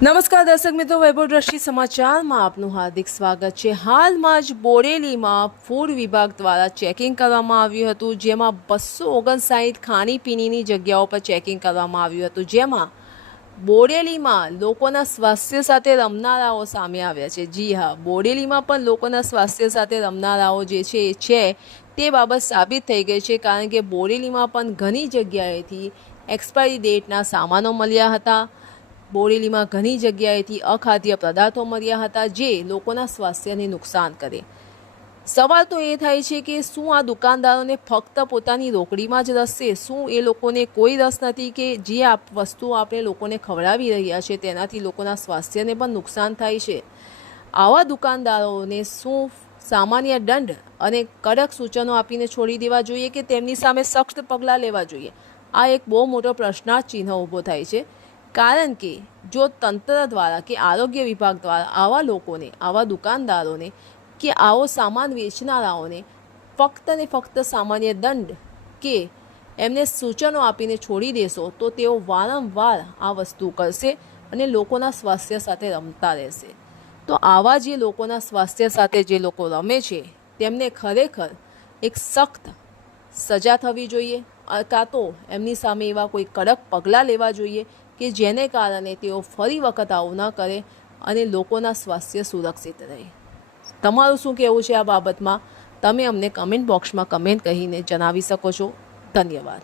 નમસ્કાર દર્શક મિત્રો, વૈભવ દ્રષ્ટિ સમાચારમાં આપનું હાર્દિક સ્વાગત છે। હાલમાં જ બોરેલીમાં ફૂડ વિભાગ દ્વારા ચેકિંગ કરવામાં આવ્યું હતું, જેમાં 259 ખાણીપીણીની જગ્યાઓ પર ચેકિંગ કરવામાં આવ્યું હતું, જેમાં બોરેલીમાં લોકોના સ્વાસ્થ્ય સાથે રમનારાઓ સામે આવ્યા છે। જી હા, બોરેલીમાં પણ લોકોના સ્વાસ્થ્ય સાથે રમનારાઓ જે છે તે બાબત સાબિત થઈ ગઈ છે, કારણ કે બોરેલીમાં પણ ઘણી જગ્યાએથી એક્સપાયરી ડેટના સામાનો મળ્યા હતા। બોરેલીમાં ઘણી જગ્યાએથી અખાદ્ય પદાર્થો મળ્યા હતા, જે લોકોના સ્વાસ્થ્યને નુકસાન કરે। સવાલ તો એ થાય છે કે શું આ દુકાનદારોને ફક્ત પોતાની રોકડીમાં જ રસ છે? શું એ લોકોને કોઈ રસ નથી કે જે વસ્તુ આપણે લોકોને ખવડાવી રહ્યા છે તેનાથી લોકોના સ્વાસ્થ્યને પણ નુકસાન થાય છે? આવા દુકાનદારોને શું સામાન્ય દંડ અને કડક સૂચનો આપીને છોડી દેવા જોઈએ કે તેમની સામે સખ્ત પગલાં લેવા જોઈએ? આ એક બહુ મોટો પ્રશ્નાર્થ ચિહ્ન ઊભો થાય છે, કારણ કે જો તંત્ર દ્વારા કે આરોગ્ય વિભાગ દ્વારા આવા લોકોને, આવા દુકાનદારોને કે આવો સામાન વેચનારાઓને ફક્ત ને ફક્ત સામાન્ય દંડ કે એમને સૂચનો આપીને છોડી દેશો તો તેઓ વારંવાર આ વસ્તુ કરશે અને લોકોના સ્વાસ્થ્ય સાથે રમતા રહેશે। તો આવા જે લોકોના સ્વાસ્થ્ય સાથે જે લોકો રમે છે તેમને ખરેખર એક સખ્ત સજા થવી જોઈએ, કાં તો એમની સામે એવા કોઈ કડક પગલાં લેવા જોઈએ કે જેને કારણે તેઓ ફરી વખત આવું ન કરે અને લોકોના સ્વાસ્થ્ય સુરક્ષિત રહે। તમારું શું કહેવું છે આ બાબતમાં? તમે અમને કમેન્ટ બોક્સમાં કમેન્ટ કહીને જણાવી શકો છો। ધન્યવાદ।